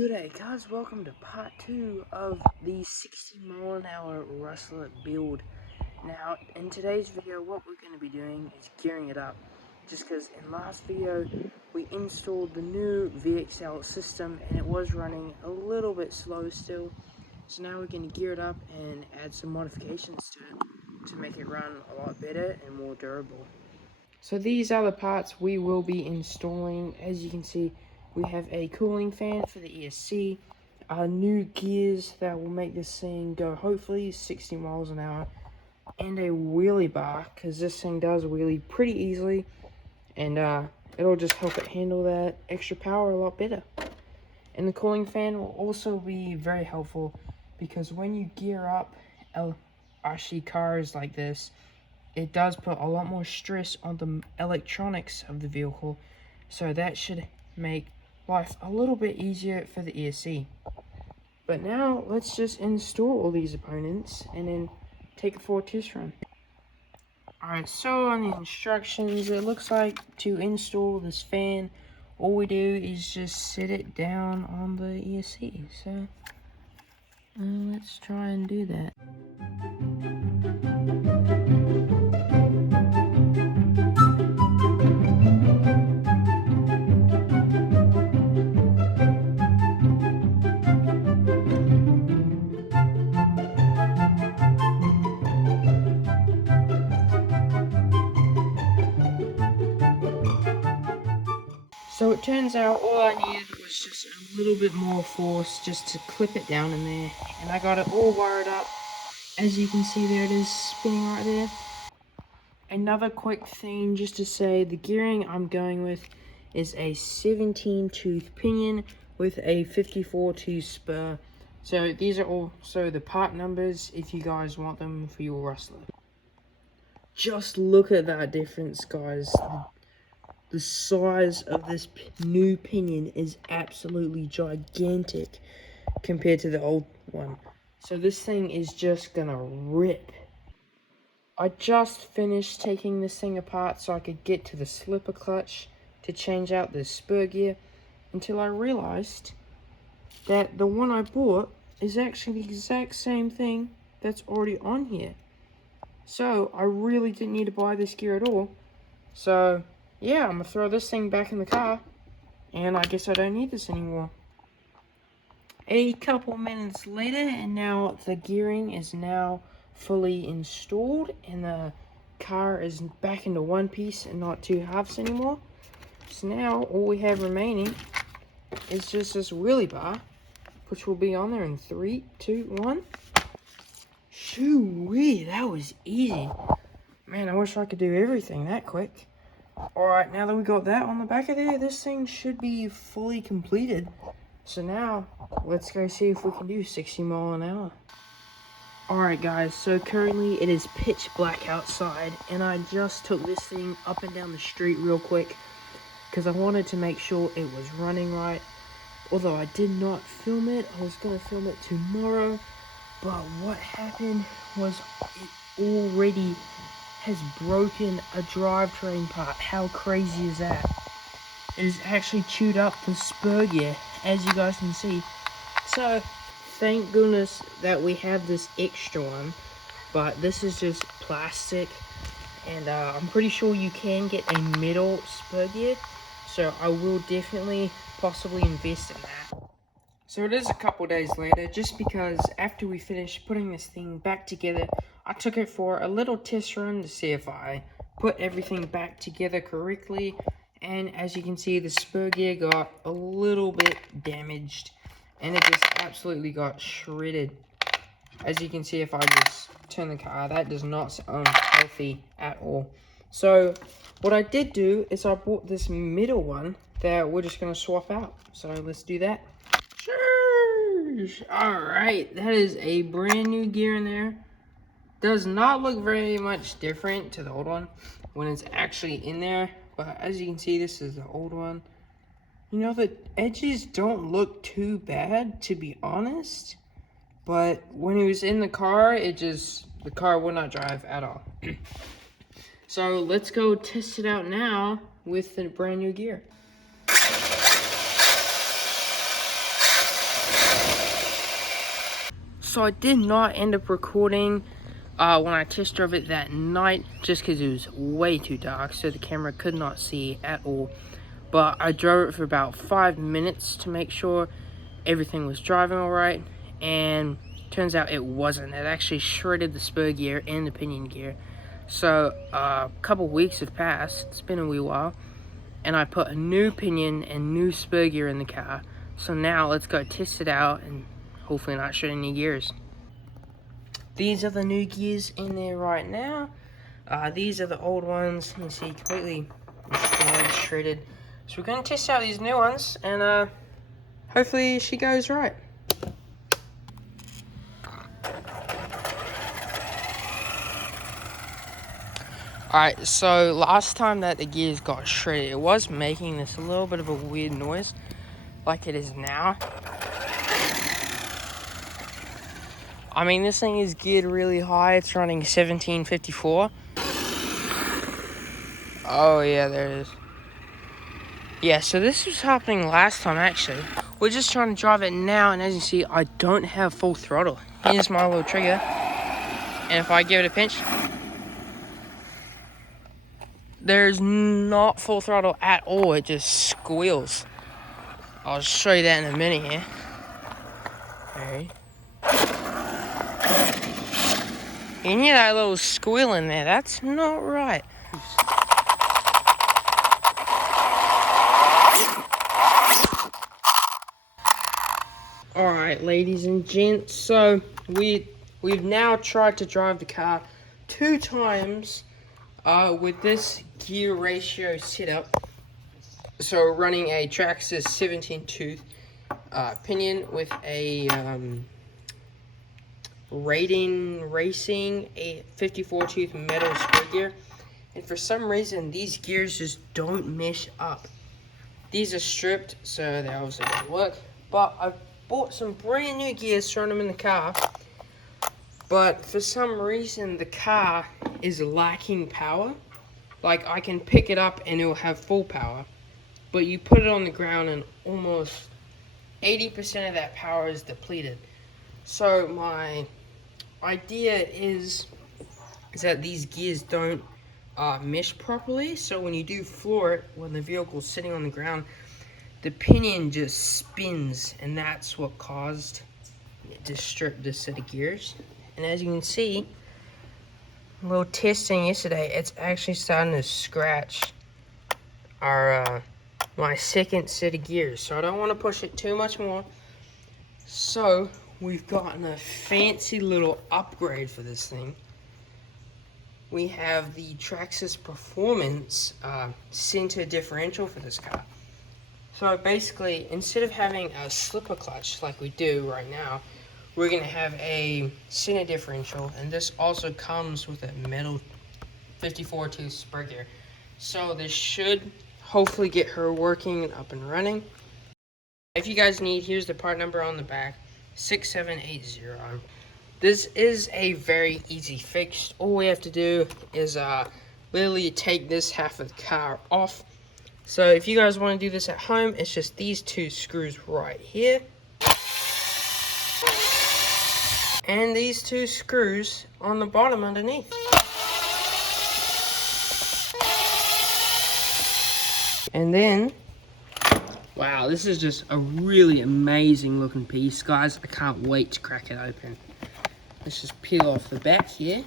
G'day guys, welcome to part 2 of the 60 mph Rustler build. Now, in today's video, what we're going to be doing is gearing it up. Just because in last video, we installed the new VXL system and it was running a little bit slow still. So now we're going to gear it up and add some modifications to it to make it run a lot better and more durable. So these are the parts we will be installing. As you can see, we have a cooling fan for the ESC, new gears that will make this thing go hopefully 60 miles an hour, and a wheelie bar, because this thing does wheelie pretty easily, and it'll just help it handle that extra power a lot better. And the cooling fan will also be very helpful, because when you gear up RC cars like this, it does put a lot more stress on the electronics of the vehicle, so that should make life a little bit easier for the ESC. But now let's just install all these opponents and then take it for a test run. Alright, so on the instructions, it looks like to install this fan, all we do is just set it down on the ESC. So let's try and do that. So it turns out all I needed was just a little bit more force just to clip it down in there, and I got it all wired up. As you can see, there it is spinning right there. Another quick thing just to say, the gearing I'm going with is a 17 tooth pinion with a 54 tooth spur. So these are also the part numbers if you guys want them for your Rustler. Just look at that difference, guys. The size of this new pinion is absolutely gigantic compared to the old one. So this thing is just gonna rip. I just finished taking this thing apart so I could get to the slipper clutch to change out the spur gear, until I realized that the one I bought is actually the exact same thing that's already on here. So I really didn't need to buy this gear at all. So yeah, I'm gonna throw this thing back in the car, and I guess I don't need this anymore. A couple minutes later, and now the gearing is now fully installed, and the car is back into one piece and not two halves anymore. So now all we have remaining is just this wheelie bar, which will be on there in 3, 2, 1. Shoo-wee, that was easy. Man, I wish I could do everything that quick. Alright, now that we got that on the back of there, this thing should be fully completed. So now, let's go see if we can do 60 miles an hour. Alright guys, so currently it is pitch black outside, and I just took this thing up and down the street real quick, because I wanted to make sure it was running right. Although I did not film it, I was going to film it tomorrow, but what happened was it already has broken a drivetrain part. How crazy is that? It has actually chewed up the spur gear, as you guys can see. So thank goodness that we have this extra one, but this is just plastic, and I'm pretty sure you can get a metal spur gear, so I will definitely possibly invest in that. So it is a couple days later, just because after we finished putting this thing back together, I took it for a little test run to see if I put everything back together correctly. And as you can see, the spur gear got a little bit damaged, and it just absolutely got shredded. As you can see, if I just turn the car, that does not sound healthy at all. So what I did do is I bought this middle one that we're just going to swap out. So let's do that. Alright, that is a brand new gear in there. Does not look very much different to the old one when it's actually in there, but as you can see, this is the old one. You know, the edges don't look too bad, to be honest, but when it was in the car, the car would not drive at all. So let's go test it out now with the brand new gear. So I did not end up recording when I test drove it that night, just because it was way too dark, so the camera could not see at all. But I drove it for about 5 minutes to make sure everything was driving alright, and turns out it wasn't. It actually shredded the spur gear and the pinion gear. So a couple weeks have passed, it's been a wee while, and I put a new pinion and new spur gear in the car. So now let's go test it out and hopefully not shred any gears. These are the new gears in there right now. These are the old ones. You can see completely destroyed, shredded. So we're going to test out these new ones, and hopefully she goes right. Alright, so last time that the gears got shredded, it was making this a little bit of a weird noise, like it is now. I mean, this thing is geared really high. It's running 1754. Oh, yeah, there it is. Yeah, so this was happening last time, actually. We're just trying to drive it now, and as you see, I don't have full throttle. Here's my little trigger. And if I give it a pinch, there's not full throttle at all. It just squeals. I'll show you that in a minute here. Okay. You can hear that little squeal in there. That's not right. Alright, ladies and gents, so we've now tried to drive the car 2 times with this gear ratio setup. So running a Traxxas 17 tooth pinion with a Racing a 54 tooth metal spur gear, and for some reason these gears just don't mesh up. These are stripped, so they obviously don't work, but I've bought some brand new gears, thrown them in the car, but for some reason the car is lacking power. Like, I can pick it up and it'll have full power, but you put it on the ground and almost 80% of that power is depleted. So my idea is that these gears don't mesh properly, so when you do floor it, when the vehicle's sitting on the ground, the pinion just spins, and that's what caused it to strip this set of gears. And as you can see, a little testing yesterday, it's actually starting to scratch our my second set of gears, so I don't want to push it too much more. So we've gotten a fancy little upgrade for this thing. We have the Traxxas Performance center differential for this car. So basically, instead of having a slipper clutch like we do right now, we're going to have a center differential, and this also comes with a metal 54 tooth spur gear. So this should hopefully get her working and up and running. If you guys need, here's the part number on the back, 6780. This is a very easy fix. All we have to do is literally take this half of the car off. So if you guys want to do this at home, it's just these 2 screws right here, and these 2 screws on the bottom underneath. And then, wow, this is just a really amazing looking piece, guys. I can't wait to crack it open. Let's just peel off the back here.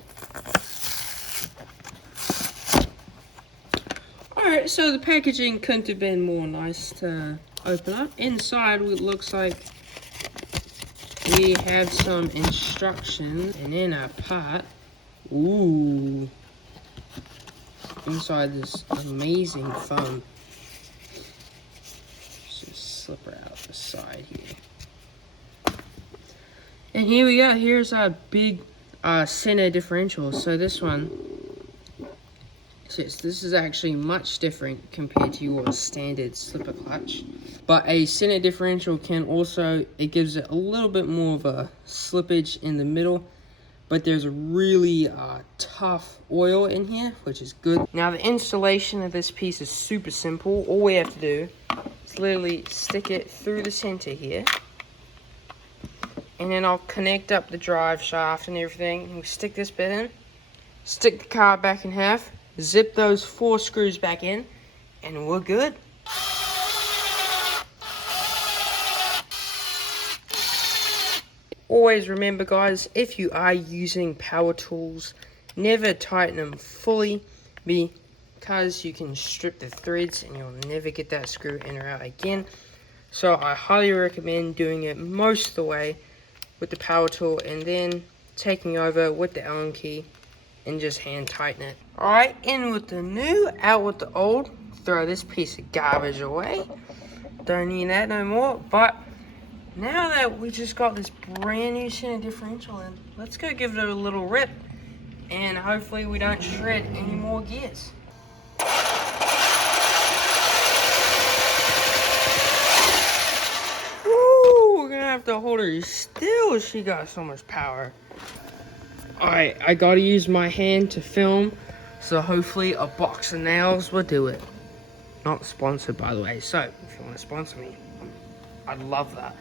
Alright, so the packaging couldn't have been more nice to open up. Inside, it looks like we have some instructions, and then a part. Ooh. Inside this amazing foam. Just slip her out the side here. And here we go. Here's our big center differential. So this one, this is actually much different compared to your standard slipper clutch. But a center differential can also, it gives it a little bit more of a slippage in the middle. But there's a really tough oil in here, which is good. Now the installation of this piece is super simple. All we have to do is literally stick it through the center here. And then I'll connect up the drive shaft and everything. And we stick this bit in. Stick the car back in half. Zip those 4 screws back in. And we're good. Always remember, guys, if you are using power tools, never tighten them fully because you can strip the threads and you'll never get that screw in or out again. So I highly recommend doing it most of the way with the power tool and then taking over with the Allen key and just hand tighten it. Alright, in with the new, out with the old. Throw this piece of garbage away. Don't need that no more. But now that we just got this brand new center differential in, let's go give it a little rip. And hopefully we don't shred any more gears. Woo, we're gonna have to hold her still. She got so much power. Alright, I gotta use my hand to film, so hopefully a box of nails will do it. Not sponsored, by the way, so if you want to sponsor me, I'd love that.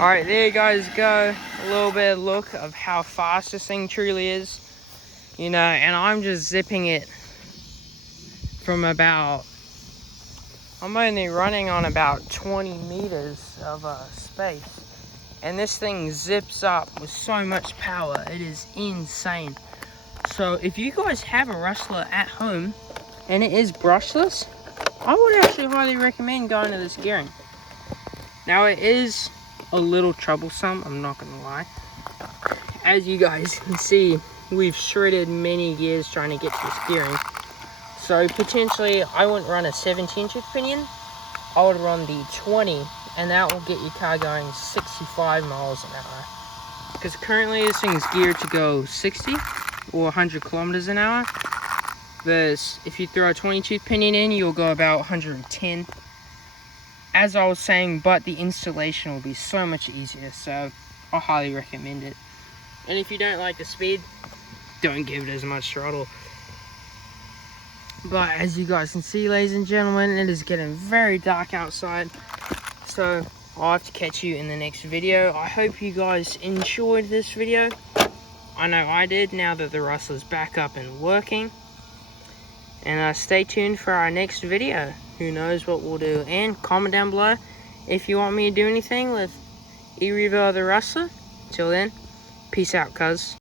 Alright, there you guys go. A little bit of look of how fast this thing truly is. You know, and I'm just zipping it from about, I'm only running on about 20 meters of space. And this thing zips up with so much power. It is insane. So if you guys have a Rustler at home and it is brushless, I would actually highly recommend going to this gearing. Now it is a little troublesome, I'm not gonna lie. As you guys can see, we've shredded many gears trying to get this gearing. So potentially I wouldn't run a 17-tooth pinion, I would run the 20, and that will get your car going 65 miles an hour. Because currently this thing's geared to go 60 or 100 kilometers an hour. Whereas if you throw a 20-tooth pinion in, you'll go about 110. As I was saying, but the installation will be so much easier, so I highly recommend it. And if you don't like the speed, don't give it as much throttle. But as you guys can see, ladies and gentlemen, it is getting very dark outside. So I'll have to catch you in the next video. I hope you guys enjoyed this video. I know I did, now that the Rustler's back up and working. And stay tuned for our next video. Who knows what we'll do. And comment down below if you want me to do anything with the Rustler. Till then, peace out, cuz.